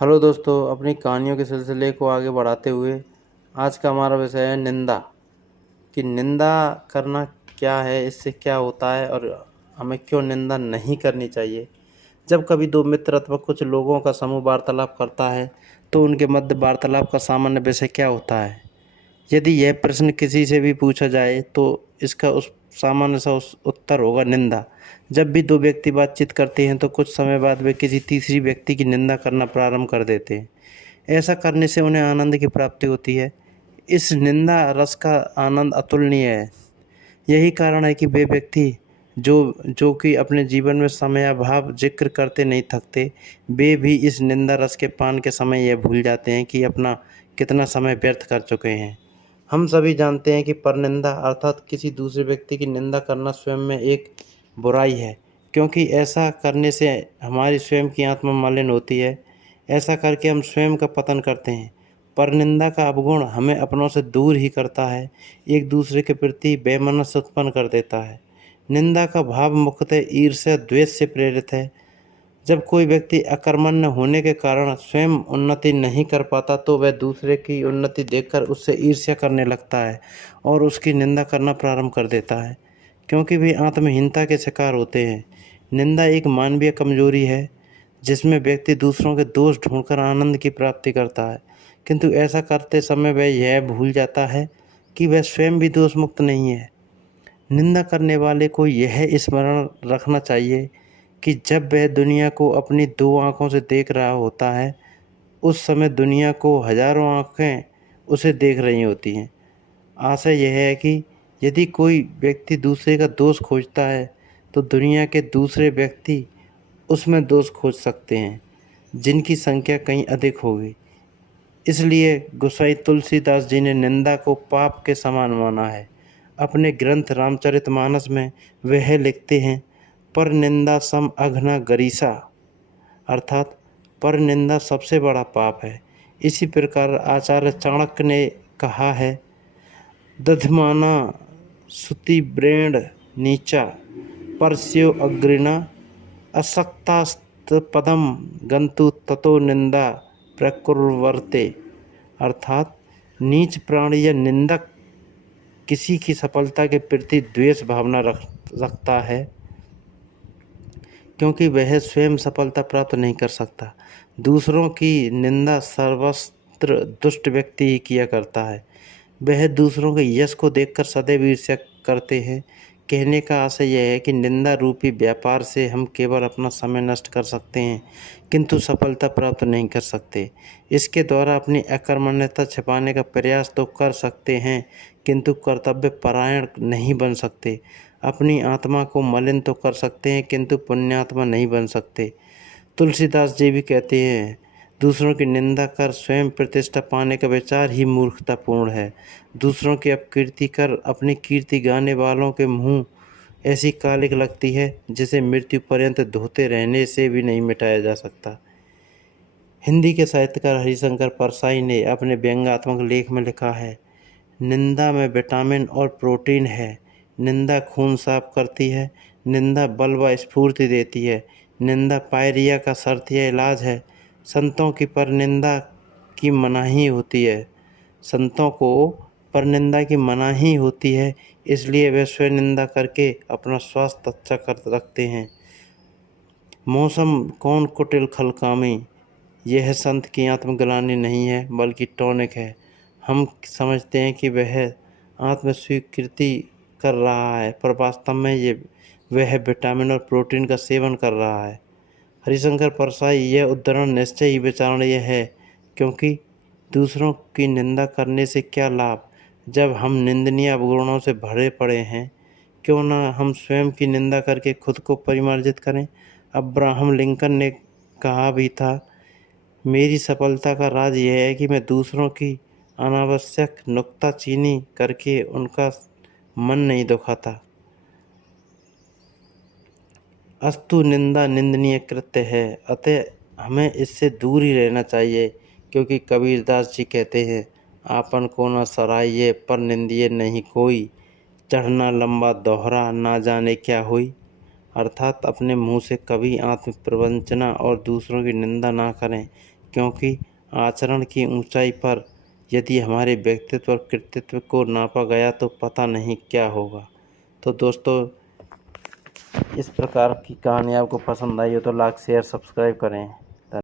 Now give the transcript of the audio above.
Hello दोस्तों, अपनी कहानियों के सिलसिले को आगे बढ़ाते हुए आज का हमारा विषय है निंदा। कि निंदा करना क्या है, इससे क्या होता है और हमें क्यों निंदा नहीं करनी चाहिए। जब कभी दो मित्र अथवा कुछ लोगों का समूह वार्तालाप करता है तो उनके मध्य वार्तालाप का सामान्य विषय क्या होता है। यदि यह प्रश्न किसी से भी पूछा जाए तो इसका उस सामान्य सा उस उत्तर होगा निंदा। जब भी दो व्यक्ति बातचीत करते हैं तो कुछ समय बाद वे किसी तीसरी व्यक्ति की निंदा करना प्रारंभ कर देते हैं। ऐसा करने से उन्हें आनंद की प्राप्ति होती है। इस निंदा रस का आनंद अतुलनीय है। यही कारण है कि वे व्यक्ति जो जो कि अपने जीवन में समयाभाव जिक्र करते नहीं थकते, वे भी इस निंदा रस के पान के समय यह भूल जाते हैं कि अपना कितना समय व्यर्थ कर चुके हैं। हम सभी जानते हैं कि परनिंदा अर्थात किसी दूसरे व्यक्ति की निंदा करना स्वयं में एक बुराई है, क्योंकि ऐसा करने से हमारी स्वयं की आत्मा मलिन होती है। ऐसा करके हम स्वयं का पतन करते हैं। परनिंदा का अवगुण हमें अपनों से दूर ही करता है, एक दूसरे के प्रति वैमनस्य उत्पन्न कर देता है। निंदा का भाव मुख्यतः ईर्ष्या द्वेष से प्रेरित है। जब कोई व्यक्ति अकर्मण्य होने के कारण स्वयं उन्नति नहीं कर पाता तो वह दूसरे की उन्नति देखकर उससे ईर्ष्या करने लगता है और उसकी निंदा करना प्रारंभ कर देता है, क्योंकि वे आत्महीनता के शिकार होते हैं। निंदा एक मानवीय कमजोरी है जिसमें व्यक्ति दूसरों के दोष ढूंढकर आनंद की प्राप्ति करता है, किंतु ऐसा करते समय वह यह भूल जाता है कि वह स्वयं भी दोष मुक्त नहीं है। निंदा करने वाले को यह स्मरण रखना चाहिए कि जब वह दुनिया को अपनी दो आँखों से देख रहा होता है, उस समय दुनिया को हजारों आँखें उसे देख रही होती हैं। आशा यह है कि यदि कोई व्यक्ति दूसरे का दोष खोजता है तो दुनिया के दूसरे व्यक्ति उसमें दोष खोज सकते हैं, जिनकी संख्या कहीं अधिक होगी। इसलिए गोसाई तुलसीदास जी ने निंदा को पाप के समान माना है। अपने ग्रंथ रामचरितमानस में वह लिखते हैं, पर निंदा सम अघ्ना गरीसा, अर्थात पर निंदा सबसे बड़ा पाप है। इसी प्रकार आचार्य चाणक्य ने कहा है, दधमाना सुति ब्रेण नीचा परस्यो अग्रिना असक्तास्त पदम गंतु ततो निंदा प्रकुर्वर्ते, अर्थात नीच प्राणी या निंदक किसी की सफलता के प्रति द्वेष भावना रखता है, क्योंकि वह स्वयं सफलता प्राप्त नहीं कर सकता। दूसरों की निंदा सर्वत्र दुष्ट व्यक्ति ही किया करता है। वह दूसरों के यश को देखकर सदैव ईर्ष्या करते हैं। कहने का आशय यह है कि निंदा रूपी व्यापार से हम केवल अपना समय नष्ट कर सकते हैं, किंतु सफलता प्राप्त नहीं कर सकते। इसके द्वारा अपनी अकर्मण्यता छिपाने का प्रयास तो कर सकते हैं, किंतु कर्तव्य परायण नहीं बन सकते। अपनी आत्मा को मलिन तो कर सकते हैं, किंतु पुण्यात्मा नहीं बन सकते। तुलसीदास जी भी कहते हैं, दूसरों की निंदा कर स्वयं प्रतिष्ठा पाने का विचार ही मूर्खतापूर्ण है। दूसरों की अपकीर्ति कर अपनी कीर्ति गाने वालों के मुंह ऐसी कालिक लगती है जिसे मृत्यु पर्यंत धोते रहने से भी नहीं मिटाया जा सकता। हिंदी के साहित्यकार हरिशंकर परसाई ने अपने व्यंग्यात्मक लेख में लिखा है, निंदा में विटामिन और प्रोटीन है। निंदा खून साफ करती है। निंदा बल व स्फूर्ति देती है। निंदा पायरिया का शर्तिया इलाज है। संतों की परनिंदा की मनाही होती है। संतों को परनिंदा की मनाही होती है, इसलिए वे स्वयं निंदा करके अपना स्वास्थ्य अच्छा कर रखते हैं। मौसम कौन कुटिल खलकामी, यह संत की आत्मग्लानि नहीं है बल्कि टॉनिक है। हम समझते हैं कि वह आत्म स्वीकृति कर रहा है, पर वास्तव में वह विटामिन और प्रोटीन का सेवन कर रहा है। हरिशंकर परसाई यह उद्धरण निश्चय ही विचारणीय है, क्योंकि दूसरों की निंदा करने से क्या लाभ जब हम निंदनीय अवगुणों से भरे पड़े हैं। क्यों ना हम स्वयं की निंदा करके खुद को परिमार्जित करें। अब्राहम लिंकन ने कहा भी था, मेरी सफलता का राज यह है कि मैं दूसरों की अनावश्यक नुक्ताचीनी करके उनका मन नहीं दुखाता। अस्तु निंदा निंदनीय कृत्य है, अतः हमें इससे दूर ही रहना चाहिए, क्योंकि कबीरदास जी कहते हैं, आपन को न सराइए पर निंदिए नहीं कोई, चढ़ना लंबा दोहरा ना जाने क्या हुई। अर्थात अपने मुंह से कभी आत्म प्रवंचना और दूसरों की निंदा ना करें, क्योंकि आचरण की ऊंचाई पर यदि हमारे व्यक्तित्व और कृतित्व को नापा गया तो पता नहीं क्या होगा। तो दोस्तों, इस प्रकार की कहानी आपको पसंद आई हो तो लाइक शेयर सब्सक्राइब करें।